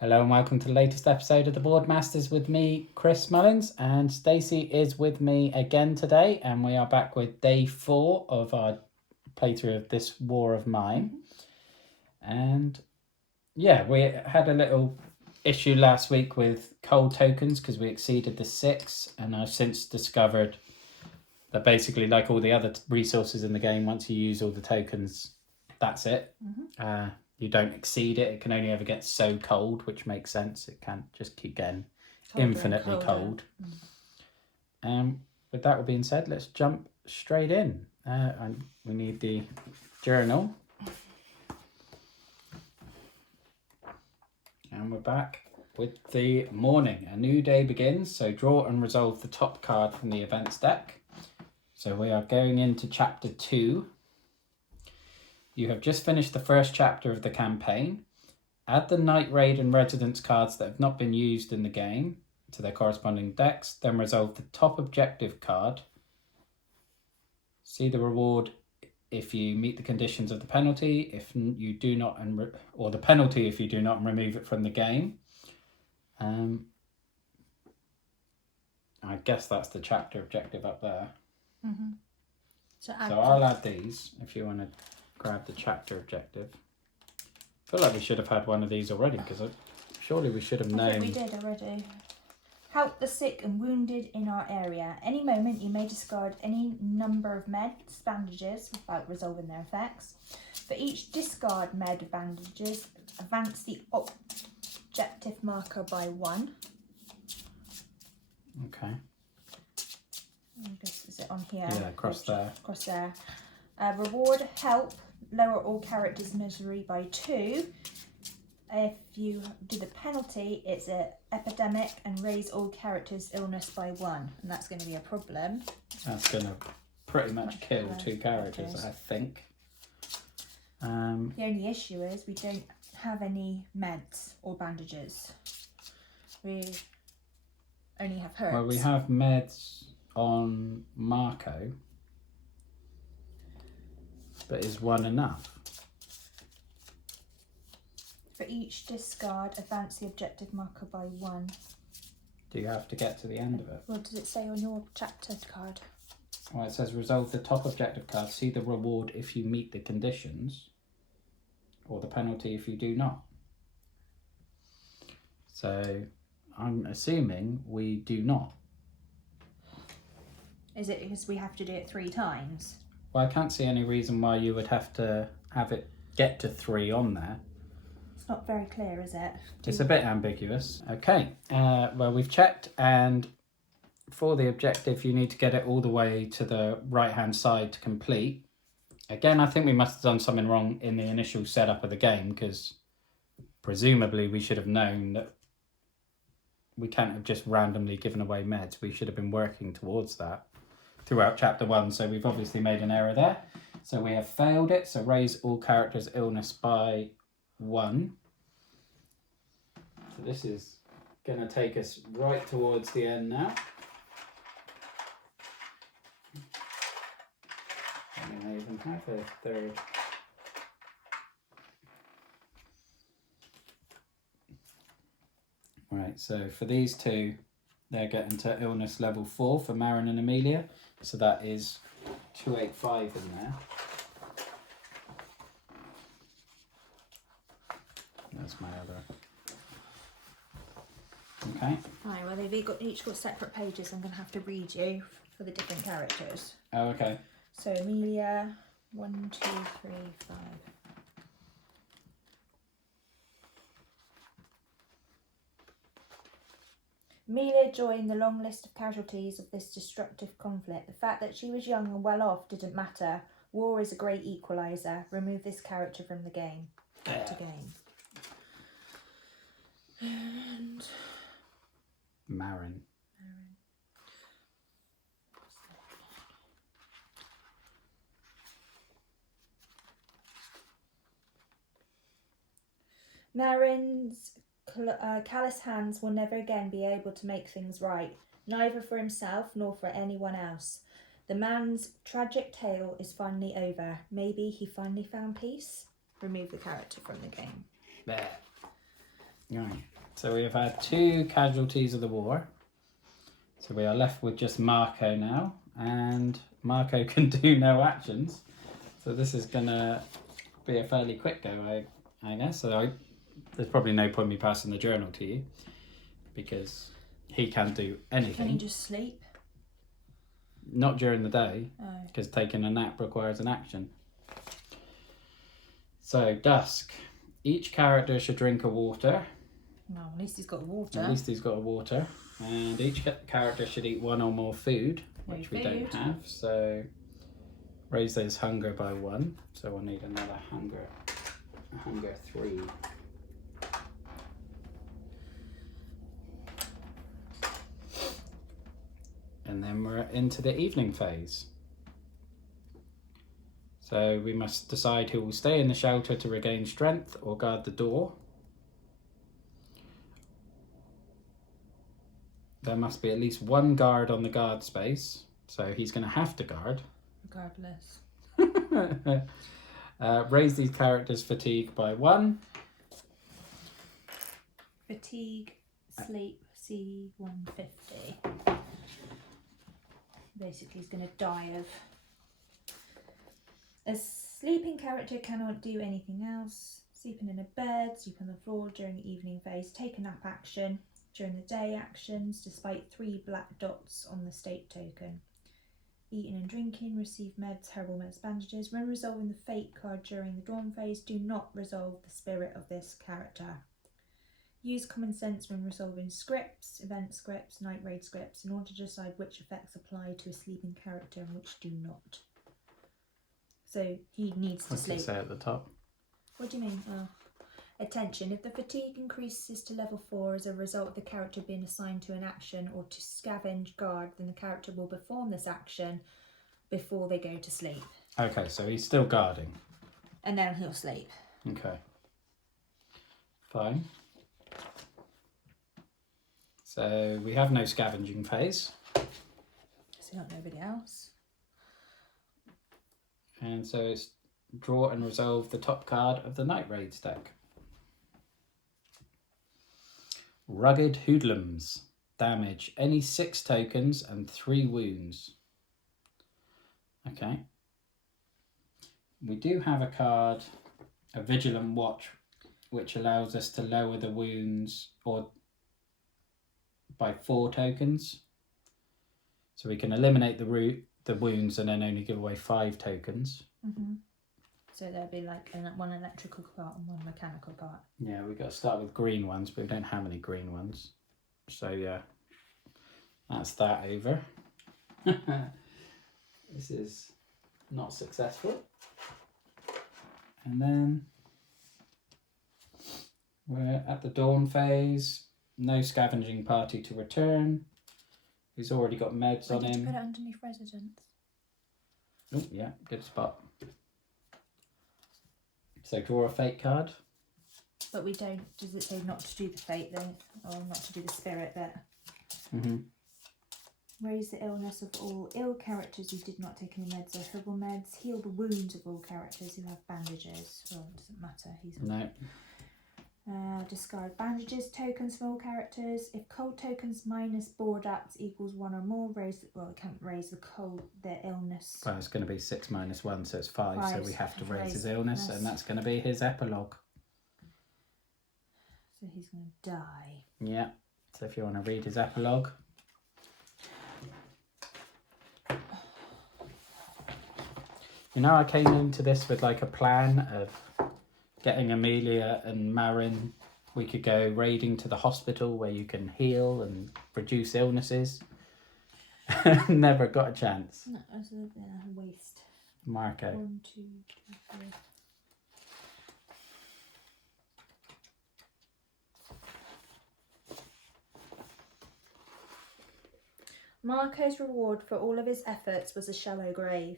Hello and welcome to the latest episode of the Boardmasters with me, Chris Mullins, and Stacey is with me again today, and we are back with day 4 of our playthrough of this War of Mine. And yeah, we had a little issue last week with cold tokens because we exceeded the 6, and I've since discovered that basically, like all the other resources in the game, once you use all the tokens, that's it. You don't exceed it. It can only ever get so cold, which makes sense. It can't just keep getting infinitely cold. With that all being said, let's jump straight in. And we need the journal. And we're back with the morning. A new day begins, so draw and resolve the top card from the events deck. So we are going into chapter 2. You have just finished the first chapter of the campaign. Add the Night Raid and Residence cards that have not been used in the game to their corresponding decks, then resolve the top objective card. See the reward if you meet the conditions of the penalty, if you do not, or the penalty if you do not remove it from the game. I guess that's the chapter objective up there. So I'll add these if you want to grab the chapter objective. I feel like we should have had one of these already because surely we should have known. I think we did already. Help the sick and wounded in our area. Any moment you may discard any number of meds, bandages, without resolving their effects. For each discard med or bandages, advance the objective marker by 1. Okay. Is it on here? Yeah, across there. Across there. Reward, help, lower all characters' misery by 2. If you do the penalty, it's an epidemic and raise all characters' illness by 1. And that's going to be a problem. That's going to pretty much kill 2 characters, I think. The only issue is we don't have any meds or bandages. We only have herbs. Well, we have meds on Marco, but is 1 enough? For each discard, advance the objective marker by 1. Do you have to get to the end of it? What does it say on your chapter card? Well, it says resolve the top objective card. See the reward if you meet the conditions, or the penalty if you do not. So I'm assuming we do not. Is it because we have to do it 3 times? Well, I can't see any reason why you would have to have it get to 3 on there. It's not very clear, is it? It's a bit ambiguous. Okay, well, we've checked, and for the objective, you need to get it all the way to the right-hand side to complete. Again, I think we must have done something wrong in the initial setup of the game, because presumably we should have known that we can't have just randomly given away meds. We should have been working towards that throughout chapter 1, so we've obviously made an error there. So we have failed it, so raise all characters' illness by 1. So this is going to take us right towards the end now. I may even have a 3rd. Right, so for these 2, they're getting to illness level 4 for Marin and Amelia. So that is 285 in there. That's my other. Okay. Right, well, they've each got separate pages. I'm going to have to read you for the different characters. Oh, okay. So Amelia, 1, 2, 3, 5. Amelia joined the long list of casualties of this destructive conflict. The fact that she was young and well off didn't matter. War is a great equaliser. Remove this character from the game. Back to game. And Marin. Marin's callous hands will never again be able to make things right, neither for himself nor for anyone else. The man's tragic tale is finally over. Maybe he finally found peace. Remove the character from the game. There. Right. So we have had 2 casualties of the war. So we are left with just Marco now, and Marco can do no actions. So this is gonna be a fairly quick go, I guess. So there's probably no point me passing the journal to you because he can't do anything. Can he just sleep? Not during the day, Oh. because taking a nap requires an action. So dusk. Each character should drink a water. Well, at least he's got water. At least he's got a water. And each character should eat 1 or more food, which we don't have. So raise his hunger by 1. So we'll need another hunger 3. And then we're into the evening phase. So we must decide who will stay in the shelter to regain strength or guard the door. There must be at least 1 guard on the guard space, so he's going to have to guard. Regardless. Raise these characters' fatigue by 1. Fatigue, sleep, C150. Basically, he's going to die of... A sleeping character cannot do anything else. Sleeping in a bed, sleep on the floor during the evening phase, take a nap action. During the day actions, despite 3 black dots on the state token. Eating and drinking, receive meds, herbal meds, bandages. When resolving the fate card during the dawn phase, do not resolve the spirit of this character. Use common sense when resolving scripts, event scripts, night raid scripts in order to decide which effects apply to a sleeping character and which do not. So he needs to What's sleep. it say at the top? What do you mean? Oh. Attention, if the fatigue increases to level 4 as a result of the character being assigned to an action or to scavenge guard, then the character will perform this action before they go to sleep. Okay, so he's still guarding. And then he'll sleep. Okay. Fine. So we have no scavenging phase. So not nobody else. And so it's draw and resolve the top card of the Night Raids deck. Rugged Hoodlums. Damage any 6 tokens and 3 wounds. Okay. We do have a card, a Vigilant Watch, which allows us to lower the wounds or by 4 tokens. So we can eliminate the wounds and then only give away 5 tokens. Mm-hmm. So there'll be like 1 electrical part and 1 mechanical part. Yeah, we've got to start with green ones, but we don't have any green ones. So yeah, that's that over. This is not successful. And then we're at the dawn phase. No scavenging party to return. He's already got meds on him. Put it underneath residence. Oh yeah, good spot. So draw a fate card. But we don't, does it say not to do the fate then? Or not to do the spirit bit? Mm-hmm. Raise the illness of all ill characters who did not take any meds or herbal meds. Heal the wounds of all characters who have bandages. Well, it doesn't matter. He's No. Discard bandages tokens from all characters. If cold tokens minus board apps equals 1 or more, raise it can't raise the illness. Well, it's going to be 6 minus 1, so it's 5. So 5, we have to raise his raise illness, illness. and that's going to be his epilogue. So he's going to die. Yeah. So if you want to read his epilogue. You know, I came into this with like a plan of getting Amelia and Marin. We could go raiding to the hospital where you can heal and reduce illnesses. Never got a chance. No, that's a waste. Marco. 1, 2, 3, 4. Marco's reward for all of his efforts was a shallow grave.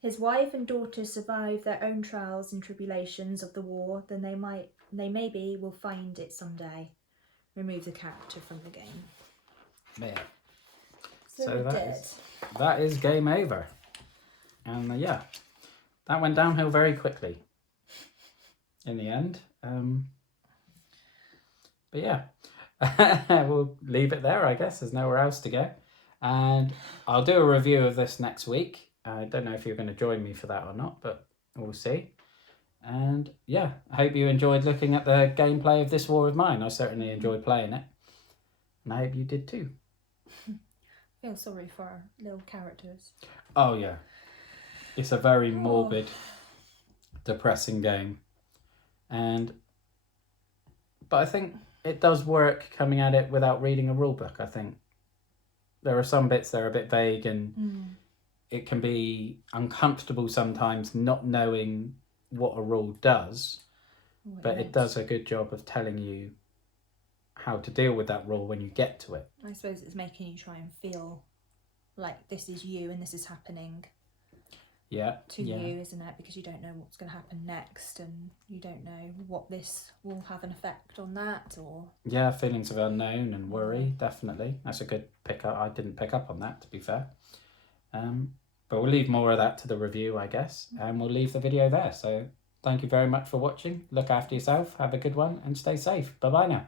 His wife and daughter survived their own trials and tribulations of the war, then they maybe will find it someday. Remove the character from the game. Yeah. So that is game over. And yeah, that went downhill very quickly in the end. But yeah, we'll leave it there, I guess. There's nowhere else to go. And I'll do a review of this next week. I don't know if you're going to join me for that or not, but we'll see. And yeah, I hope you enjoyed looking at the gameplay of this war of mine. I certainly enjoyed playing it. And I hope you did too. Feel sorry for our little characters. Oh yeah. It's a very morbid, depressing game. But I think it does work coming at it without reading a rule book. I think there are some bits that are a bit vague and it can be uncomfortable sometimes not knowing what a rule does, but it does a good job of telling you how to deal with that rule when you get to it. I suppose it's making you try and feel like this is you and this is happening to you, isn't it? Because you don't know what's going to happen next and you don't know what this will have an effect on that, or... Yeah, feelings of unknown and worry, definitely. That's a good pick up. I didn't pick up on that, to be fair. But we'll leave more of that to the review, I guess, and we'll leave the video there. So thank you very much for watching. Look after yourself, have a good one, and stay safe. Bye-bye now.